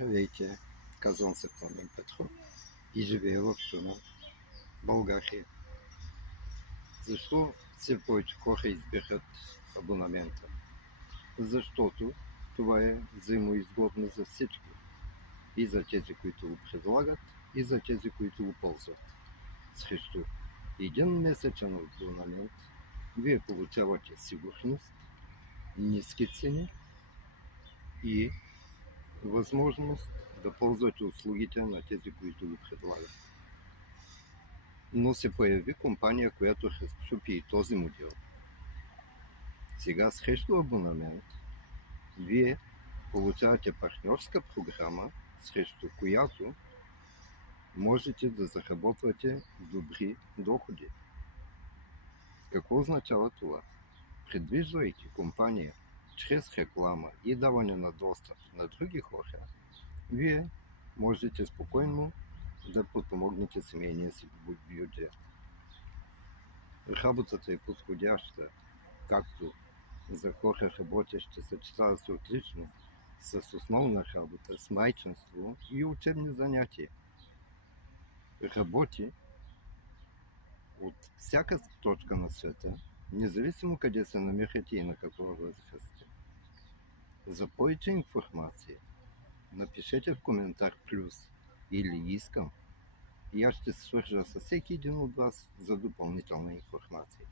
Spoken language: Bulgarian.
Здравейте, казвам се Пламен Петров и живея в Шумен, България. Защо все повече хора избират абонамента? Защото това е взаимоизгодно за всички. И за тези, които го предлагат, и за тези, които го ползват. Срещу един месечен абонамент вие получавате сигурност, ниски цени и възможност да ползвате услугите на тези, които го предлагат. Но се появи компания, която разчупи и този модел. Сега срещу абонамент вие получавате партньорска програма, срещу която можете да заработвате добри доходи. Какво означава това? Предвиждайки компания чрез реклама и даване на достъп на други хора, вие можете спокойно да подпомогнете семейния си бюджет. Работата е подходяща както за хора, работещи, съчетава се отлично с основна работа, с майчинство и учебни занятия. Работи от всяка точка на света, независимо къде се намирате и на какво възраст. За повече информация напишете в коментар плюс или искам и аз ще се свържа с всеки един от вас за допълнителна информация.